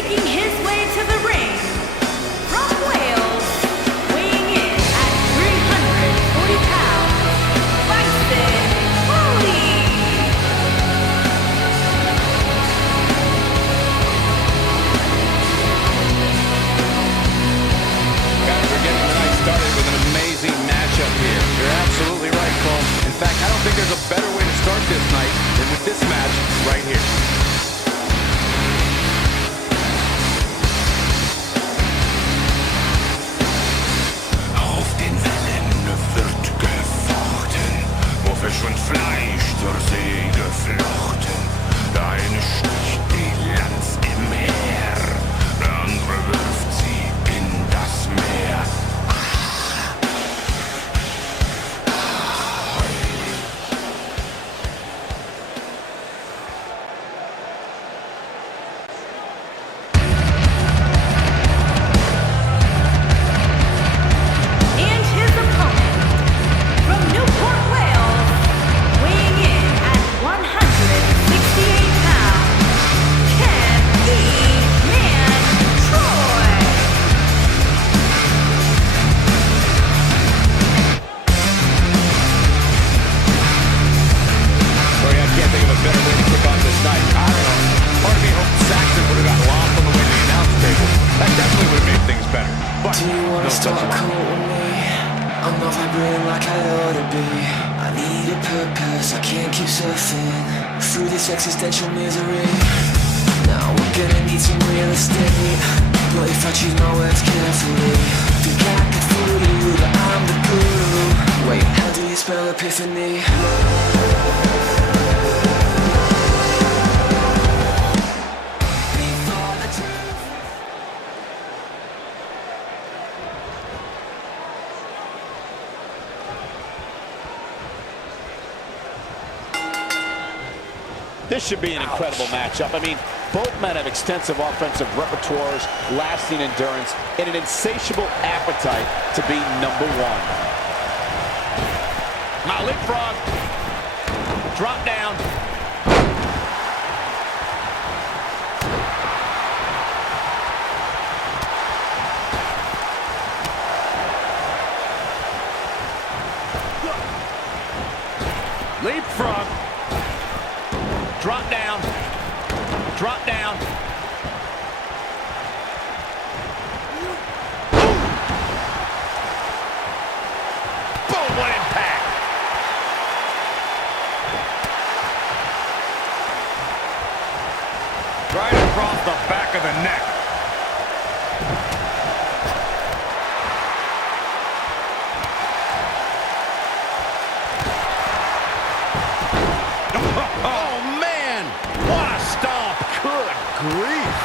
Making his way to the ring, from Wales, weighing in at 340 pounds, Bison Foley. Guys, we're getting the night started with an amazing matchup here. You're absolutely right, Cole. In fact, I don't think there's a better way to start this night than with this match right here. Fisch und Fleisch zur See geflochten. Der eine sticht die Lanz im Heer, der andere wirft sie in das Meer. And his opponent, from Newport, Wales, weighing in at 168 pounds, Ken E-Man Troy. Boy, I can't think of a better way to kick off this night. I don't know. Part of me hoped Saxon would have got lost on the way to the announce table. That definitely would have made things better. But Do you wanna no such start luck. cool with me? I'm not vibrating like I ought to be. I need a purpose, I can't keep surfing through this existential misery. Now we're gonna need some real estate, but if I choose my words carefully, think I could fool you that I'm the guru. Wait, how do you spell epiphany? Before the truth. This should be an incredible matchup. I mean, both men have extensive offensive repertoires, lasting endurance, and an insatiable appetite to be number one. Now leapfrog, drop down. Leapfrog. Drop down. Drop down. Boom, what impact. Right across the back of the neck. Oh, man! What a stomp! Good grief!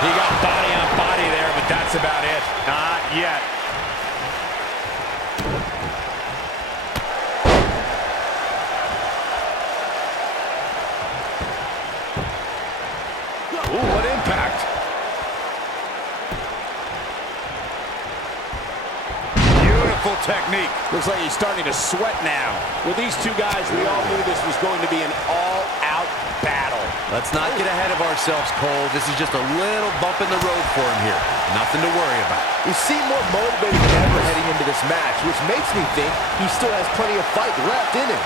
He got body on body there, but that's about it. Not yet. Ooh, what impact! Beautiful technique. Looks like he's starting to sweat now. With these two guys, we all knew this was going to be an all-out battle. Let's not get ahead of ourselves, Cole. This is just a little bump in the road for him here. Nothing to worry about. He seemed more motivated than ever heading into this match, which makes me think he still has plenty of fight left in him.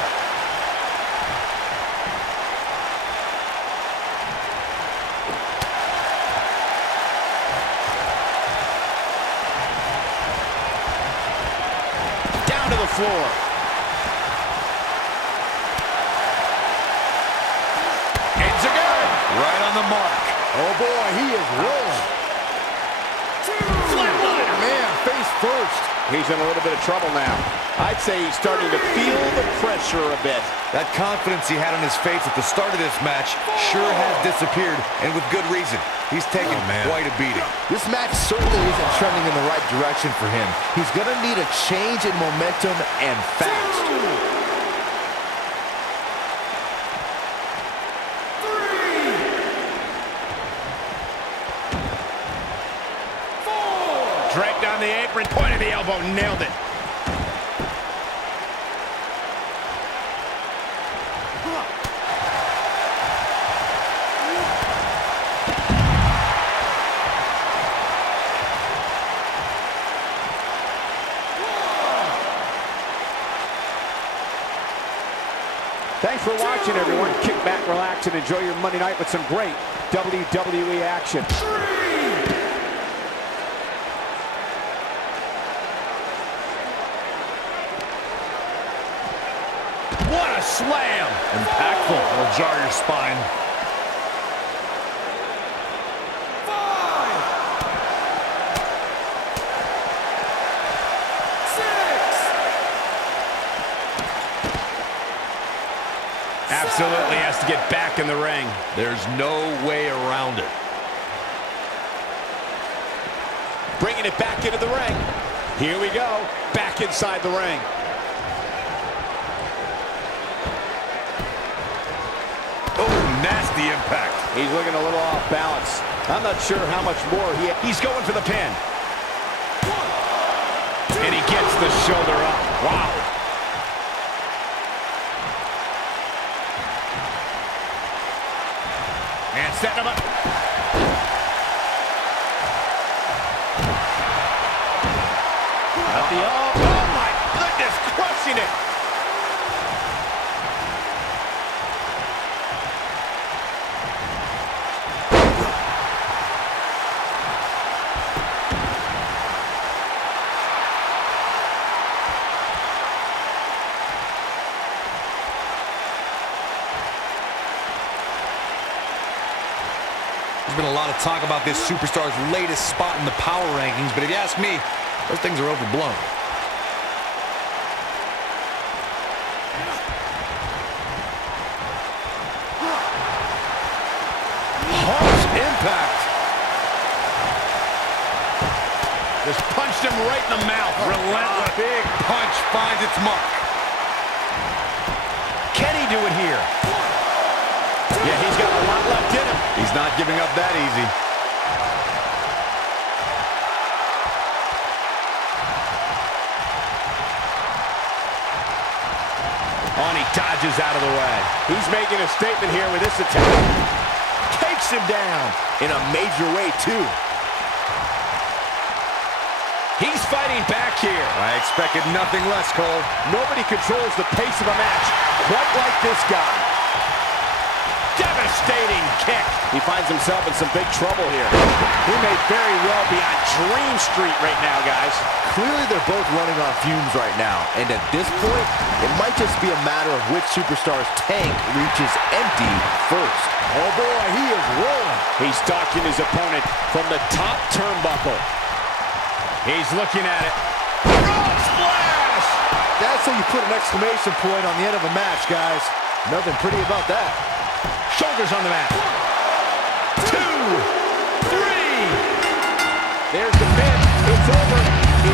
Down to the floor. Aims again. Right on the mark. Oh boy, he is rolling. Flatliner. Man, face first. He's in a little bit of trouble now. I'd say he's starting to feel the pressure a bit. That confidence he had on his face at the start of this match sure has disappeared, and with good reason. He's taken quite a beating. This match certainly isn't trending in the right direction for him. He's going to need a change in momentum and fast. Draped on the apron, pointed the elbow, nailed it. Thanks for watching, everyone. Kick back, relax, and enjoy your Monday night with some great WWE action. What a slam! Impactful. Will jar your spine. Absolutely has to get back in the ring. There's no way around it. Bringing it back into the ring. Here we go. Back inside the ring. Oh, nasty impact. He's looking a little off balance. I'm not sure how much more He's going for the pin. And he gets the shoulder up. Wow. And setting him up. Oh my goodness, crushing it. There's been a lot of talk about this superstar's latest spot in the power rankings, but if you ask me, those things are overblown. Harsh impact. Just punched him right in the mouth. Relentless. Big punch finds its mark. Can he do it here? Yeah, he's got a lot left in him. He's not giving up that easy. Oh, and he dodges out of the way. He's making a statement here with this attack. Takes him down in a major way, too. He's fighting back here. I expected nothing less, Cole. Nobody controls the pace of a match quite like this guy. Devastating kick. He finds himself in some big trouble here. He may very well be on Dream Street right now, guys. Clearly, they're both running on fumes right now. And at this point, it might just be a matter of which superstar's tank reaches empty first. Oh, boy, he is rolling. He's stalking his opponent from the top turnbuckle. He's looking at it. Frog splash! That's how you put an exclamation point on the end of a match, guys. Nothing pretty about that. Shoulders on the mat. 2, 3. There's the pin. It's over.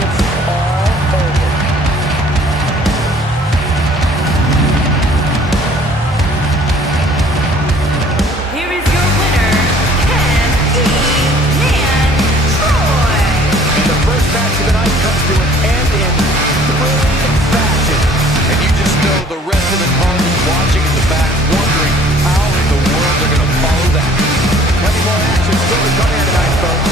It's all over. Here is your winner, Ken Troy. And the first match of the night comes to an end in thrilling fashion. And you just know the rest of the card is watching in the back, wondering how in the world they're going to follow that. Plenty more action still to come here tonight, folks.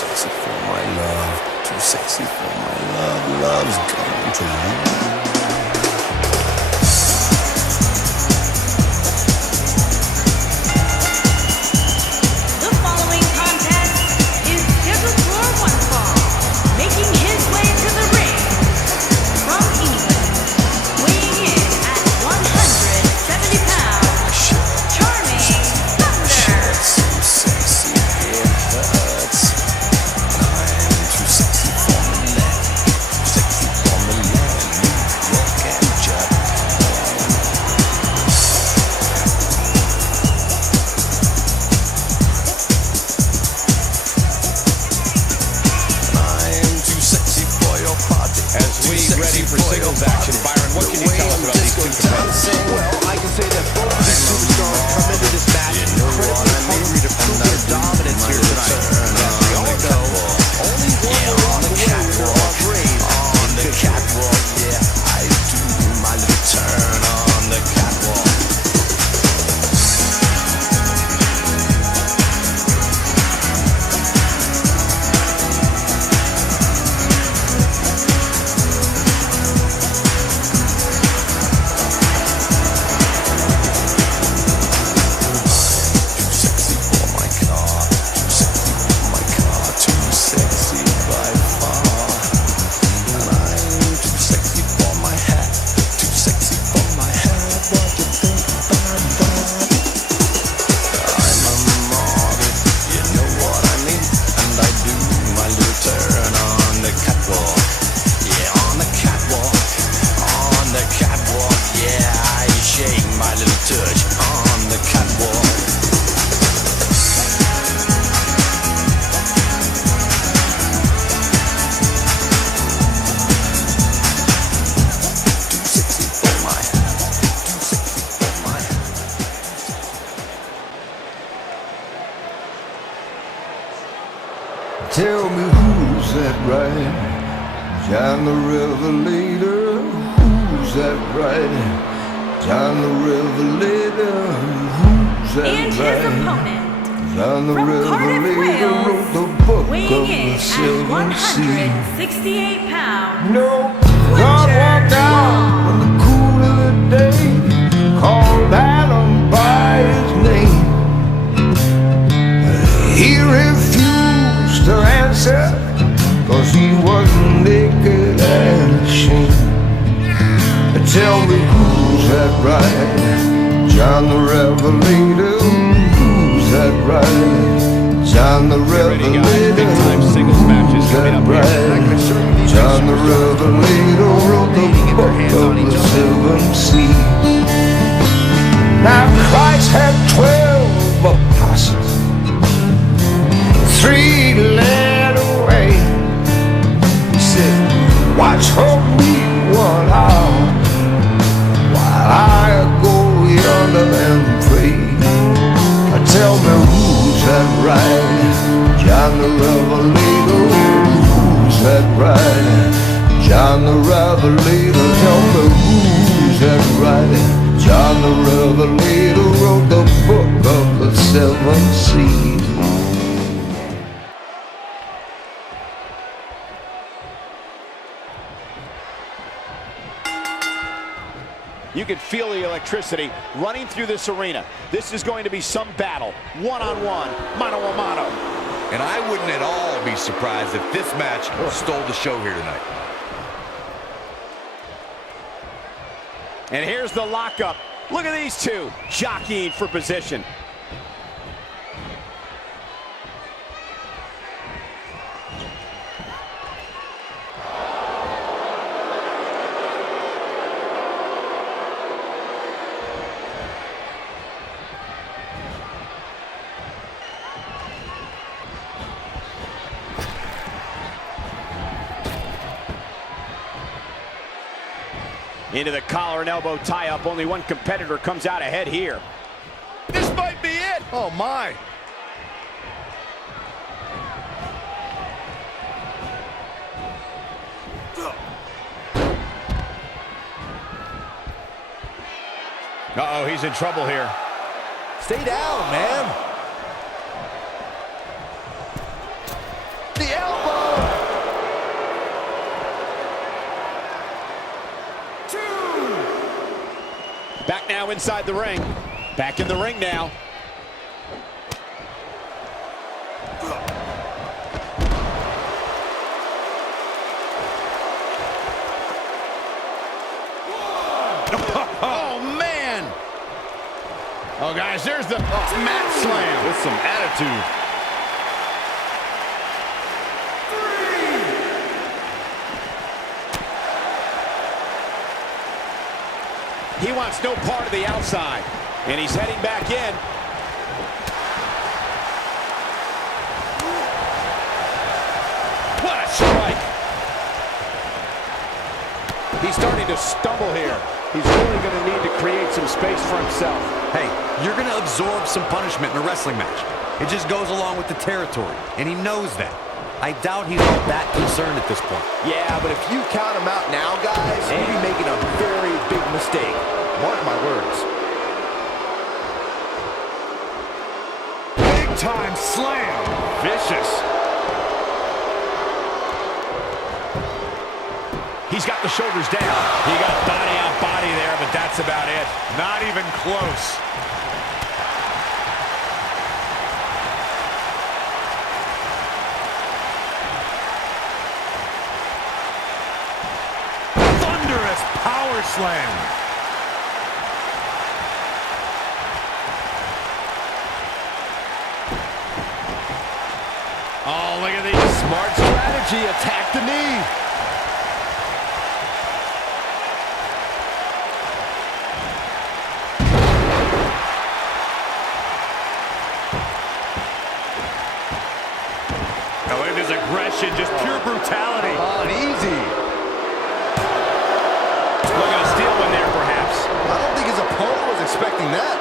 sexy for my love, too sexy for my love. Love's going to you. The following contest is scheduled for one fall. Making his way to the ring from England, weighing in at 170 pounds, Charming Thunder. Too sexy, it hurts. I'm too sexy for Milan, too sexy for Milan, New York and Japan. I'm too sexy for your party. As we ready for singles action, Byron, what can you tell us about these two competitors? Well, I can say that both of these superstars come into this match incredibly hungry to prove their dominance here tonight. As we all know, only one will walk away with their heart raised. On the catwalk, yeah, I do my little turn on the catwalk. Too sexy for my car, too sexy for my car, too sexy by far. And I'm too sexy for my hat, too sexy for my hat. What you think about that? I'm a model, you know what I mean. And I do my little turn on the catwalk. Yeah, on the catwalk, on the catwalk. Yeah, I shake my little touch on the catwalk. Too sexy for my hat, too sexy for my hat. Tell me who's that right? John the Revelator. Who's that right? John the Revelator. Who's that And his right? opponent John the from Cardiff, Revelator wrote Wales, the book weighing of in the at seven seas. 168 pounds. No, God walked out in the cool of the day, called Adam by his name. He refused to answer, 'cause he was naked and ashamed. Tell me who's that right? John the Revelator. Who's that right? John the ready, guys. Revelator. Big-time singles matches Who's coming that up here. right? John the Revelator wrote the book of the seven seas. Now Christ had 12 apostles, 3 led away. He said, watch for me 1 hour while I go yonder and pray. Tell me who's that right? John the Revelator. Who's that right? John the Revelator. Tell me who's that right? John the Revelator wrote the book of the seven seas. You can feel the electricity running through this arena. This is going to be some battle, one-on-one, mano-a-mano. And I wouldn't at all be surprised if this match stole the show here tonight. And here's the lockup. Look at these two jockeying for position. Into the collar and elbow tie-up. Only one competitor comes out ahead here. This might be it. Oh, my. Uh-oh, he's in trouble here. Stay down, man. now inside the ring. Back in the ring now. Oh, man. Oh, guys, there's the mat slam. With some attitude. He wants no part of the outside. And he's heading back in. What a strike. He's starting to stumble here. He's really going to need to create some space for himself. Hey, you're going to absorb some punishment in a wrestling match. It just goes along with the territory, and he knows that. I doubt he's all that concerned at this point. Yeah, but if you count him out now, guys, you'll be making a very big mistake. Mark my words. Big time slam. Vicious. He's got the shoulders down. He got body on body there, but that's about it. Not even close. Thunderous power slam. Oh, look at these. Smart strategy. Attack the knee. Aggression, just pure brutality. On easy. Looking to steal one there, perhaps. I don't think his opponent was expecting that.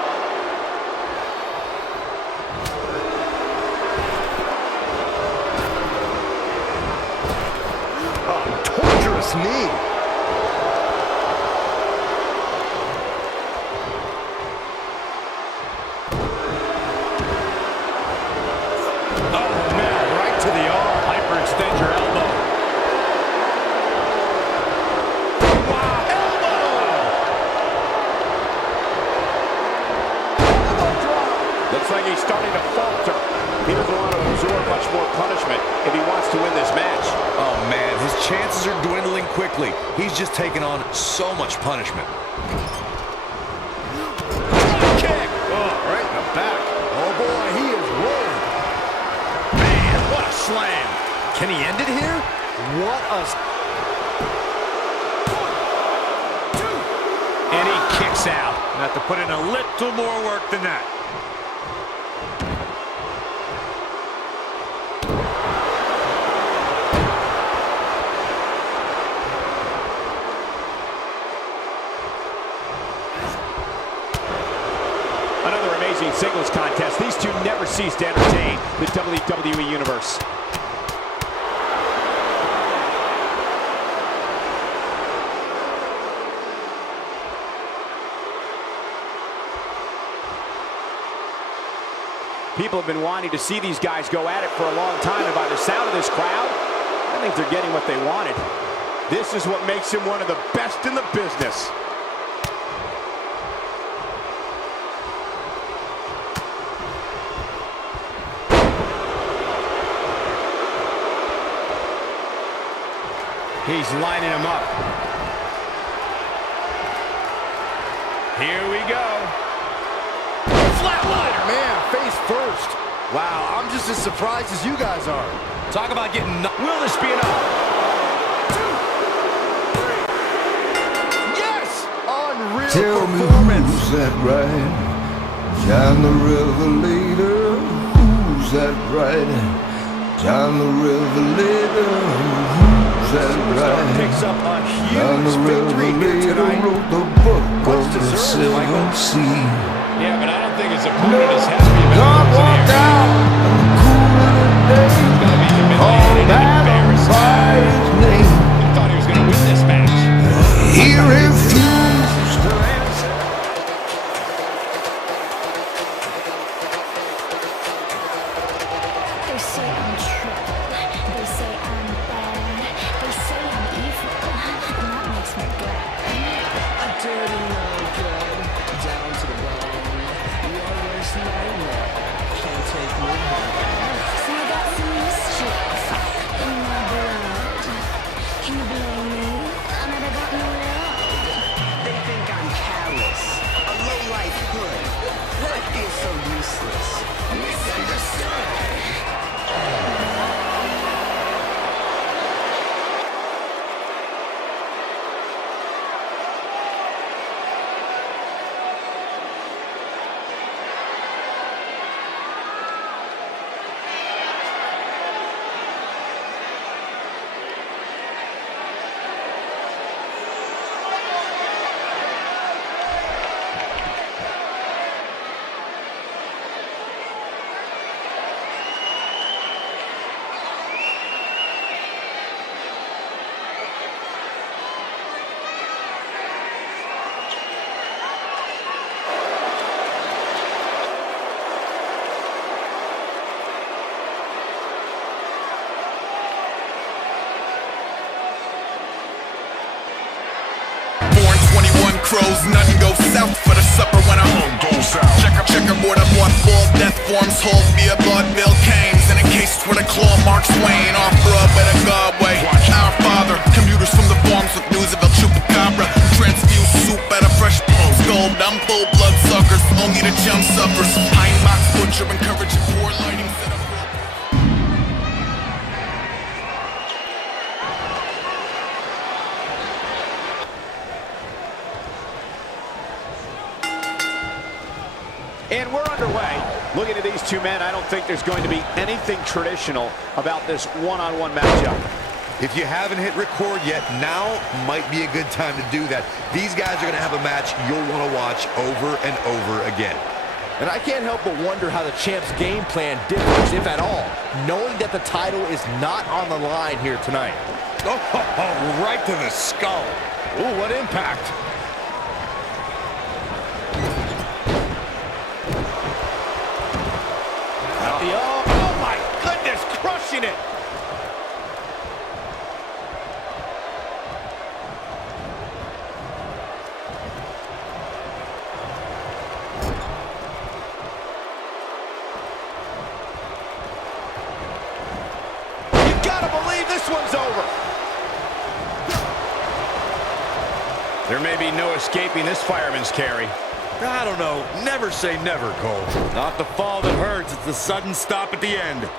Oh, torturous knee. Extend your elbow. Wow, elbow! Looks like he's starting to falter. He doesn't want to absorb much more punishment if he wants to win this match. Oh, man, his chances are dwindling quickly. He's just taken on so much punishment. Drop kick! Oh, right in the back. Oh, boy, he is rolling. Man, what a slam. Can he end it here? What a... And he kicks out. Have to put in a little more work than that. Another amazing singles contest. These two never cease to entertain the WWE Universe. People have been wanting to see these guys go at it for a long time, and by the sound of this crowd, I think they're getting what they wanted. This is what makes him one of the best in the business. He's lining him up. Here we go. Flatliner. Man, face first. Wow, I'm just as surprised as you guys are. Talk about getting... Will this be enough? 2, 3. Yes! Unreal Tell me performance. who's that right? John the Revelator. Who's that right? John the Revelator. Who's that right? Picks up a John the huge victory here Revelator tonight. wrote the book Much of the deserved, Silver Michael. Sea. Yeah, but I don't think his opponent is happy about God it. walked out in the cool of the day. He's going to be Called humiliated and battle embarrassed. by his name. He thought he was going to win this match. He refused to answer. They say I'm trouble, they say I'm bad, they say I'm evil, and that makes me glad. I didn't know good down crows, nothing goes south for the supper when I'm home goes out. Checkerboard, I bought full death forms, hold via vaudeville canes, and encased with a claw mark Swain, off rub at a godway. Our Father, commuters from the farms with news of El Chupacabra, transfused soup at a fresh skull, dumb full blood suckers, only the chum suffers. Pine box butcher, encouraging poor lighting set up. And we're underway. Looking at these two men, I don't think there's going to be anything traditional about this one-on-one matchup. If you haven't hit record yet, now might be a good time to do that. These guys are going to have a match you'll want to watch over and over again. And I can't help but wonder how the champ's game plan differs, if at all, knowing that the title is not on the line here tonight. Oh, right to the skull. Ooh, what impact. Oh my goodness, crushing it. You gotta believe this one's over. There may be no escaping this fireman's carry. I don't know. Never say never, Cole. Not the fall that hurts, it's the sudden stop at the end.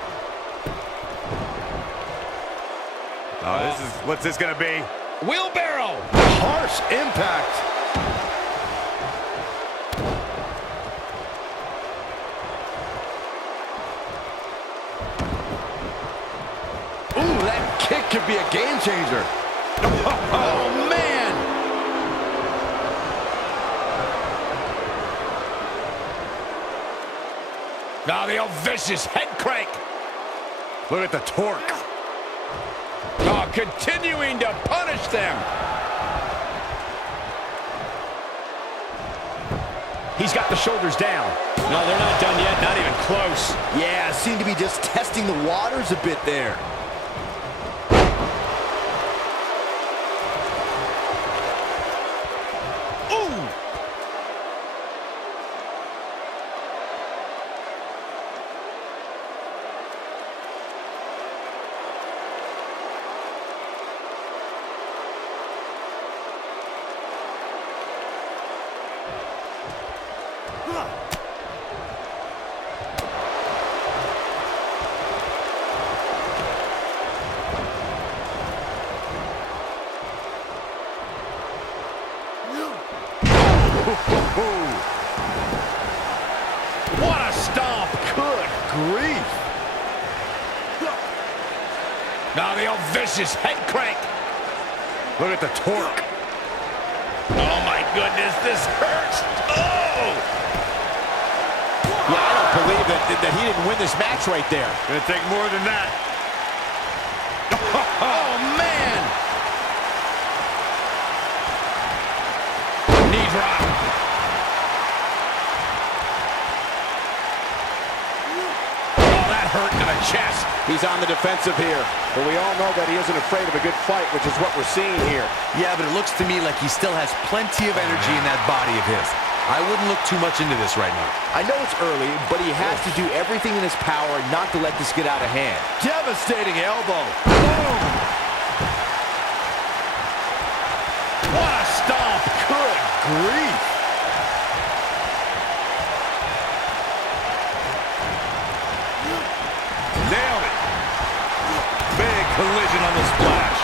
Oh, what's this gonna be? Wheelbarrow! Harsh impact. Ooh, that kick could be a game changer. Oh, man! Now the old vicious head crank. Look at the torque. Oh, continuing to punish them. He's got the shoulders down. No, they're not done yet, not even close. Yeah, seem to be just testing the waters a bit there. Ooh! What a stomp! Good grief! Now the old vicious head crank. Look at the torque. Oh my goodness, this hurts. Oh! Yeah, I don't believe that he didn't win this match right there. Gonna take more than that. Oh man! Knee drop. Oh, that hurt to the chest. He's on the defensive here, but we all know that he isn't afraid of a good fight, which is what we're seeing here. Yeah, but it looks to me like he still has plenty of energy in that body of his. I wouldn't look too much into this right now. I know it's early, but he has to do everything in his power not to let this get out of hand. Devastating elbow. Boom! What a stomp. Good grief. Nailed it. Big collision on the splash.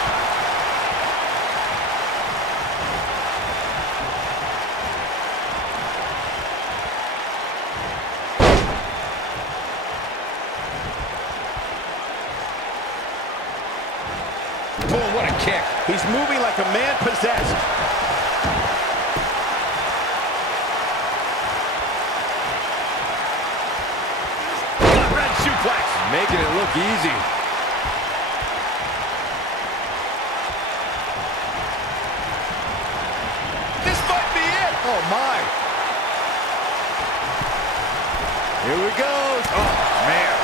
Boom, what a kick. He's moving like a man possessed. Red suplex. Making it look easy. This might be it. Oh, my. Here we go. Oh, man.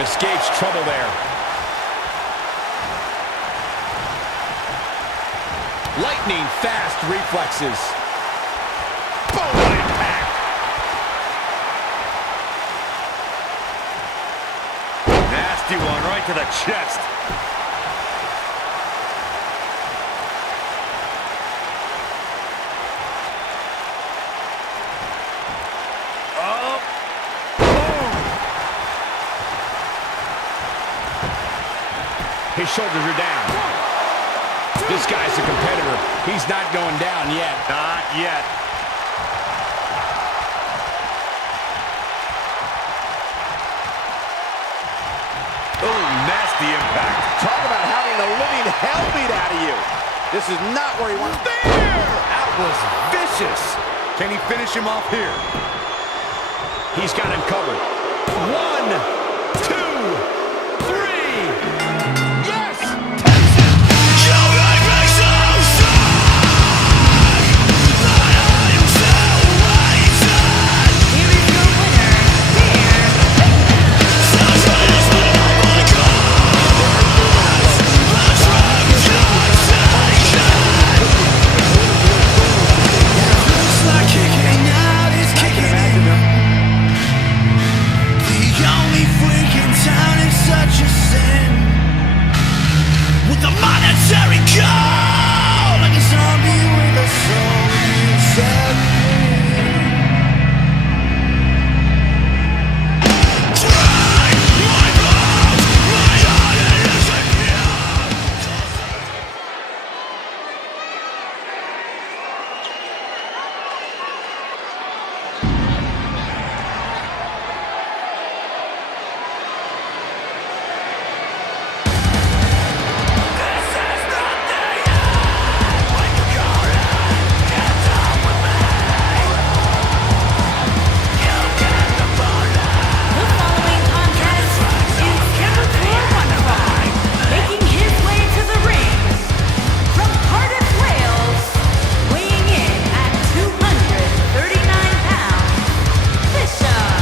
Escapes trouble there. Lightning fast reflexes. Boom, what impact. Nasty one right to the chest. His shoulders are down. This guy's a competitor. He's not going down yet. Not yet. Oh, nasty impact. Talk about having the living hell beat out of you. This is not where he wants. There! That was vicious. Can he finish him off here? He's got him covered. 1, 2, 3. Yes! Here is your winner, Just like kicking out is kicking in. The only freak in town is such a sin. With a monetary goal, like a zombie with a soul, you set free. Drain my blood, my heart is a The following contest is Skeletor Wonderboy, making his way to the ring from Cardiff, Wales, weighing in at 239 pounds, Bishop.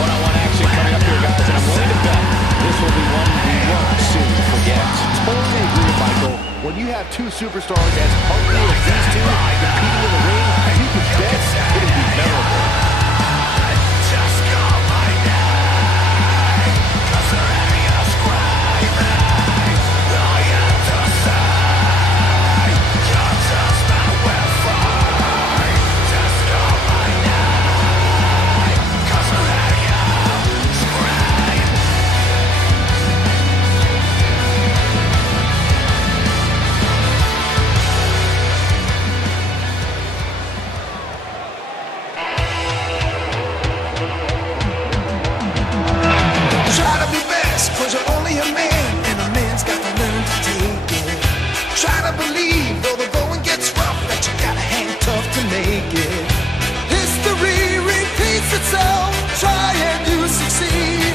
One-on-one action coming up here, guys, and I'm willing to bet this will be one we won't soon forget. Totally agree with Michael. When you have two superstars as hungry as these two competing in the ring, you can bet it'll be memorable. Try to be best, cause you're only a man, and a man's got to learn to take it. Try to believe, though the going gets rough, that you gotta hang tough to make it. History repeats itself, try and you succeed.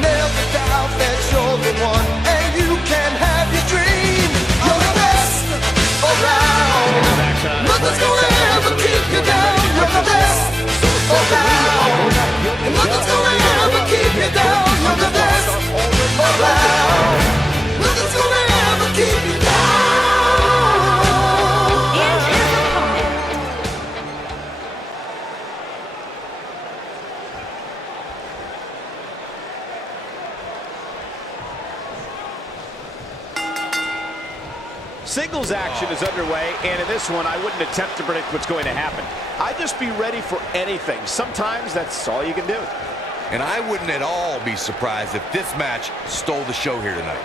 Never doubt that you're the one, and you can have your dream. You're the best around. Nothing's gonna ever keep you down. You're the best around. And nothing's gonna ever keep you down. You're the best around. Nothing's gonna ever keep you down. And his opponent, Singles action is underway, and in this one, I wouldn't attempt to predict what's going to happen. I'd just be ready for anything. Sometimes that's all you can do. And I wouldn't at all be surprised if this match stole the show here tonight.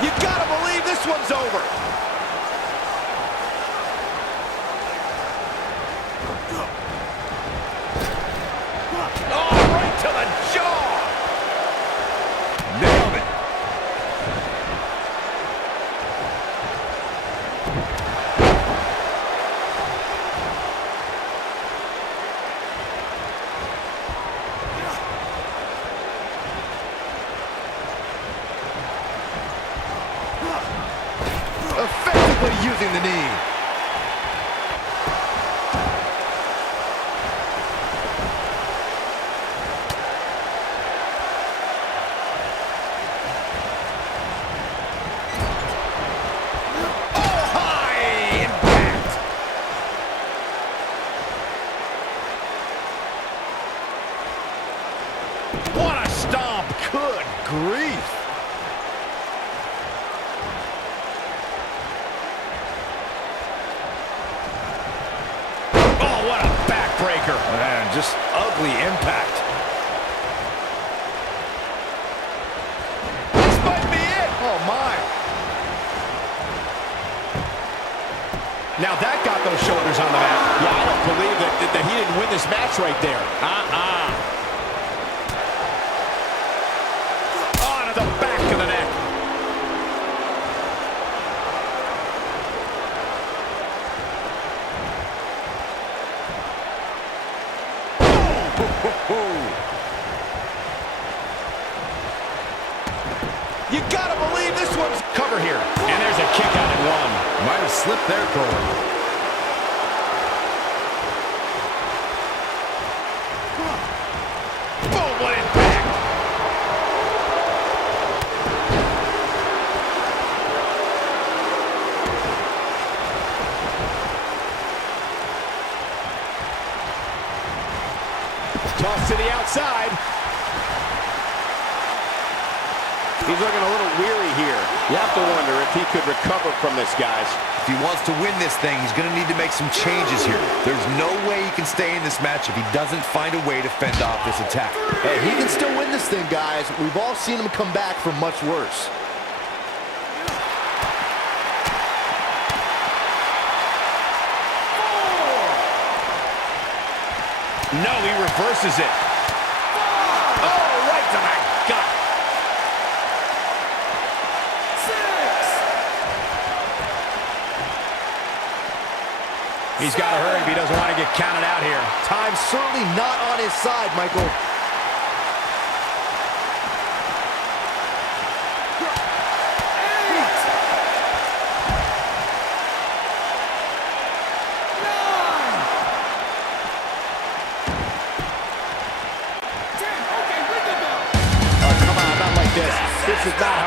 You gotta believe this one's over. Oh, right to the jaw. Nailed it. just ugly impact. This might be it. Oh, my. Now that got those shoulders on the mat. Yeah, I don't believe that he didn't win this match right there. On to the back of the neck. You gotta believe this one's cover here. And there's a kick out at one. Might have slipped there, Cole. Boom, what impact. Toss to the outside. He's looking a little weary here. You have to wonder if he could recover from this, guys. If he wants to win this thing, he's going to need to make some changes here. There's no way he can stay in this match if he doesn't find a way to fend off this attack. Hey, he can still win this thing, guys. We've all seen him come back from much worse. No, he reverses it. Oh, right to the gut. 6. He's got to hurry if he doesn't want to get counted out here. Time's certainly not on his side, Michael. This is not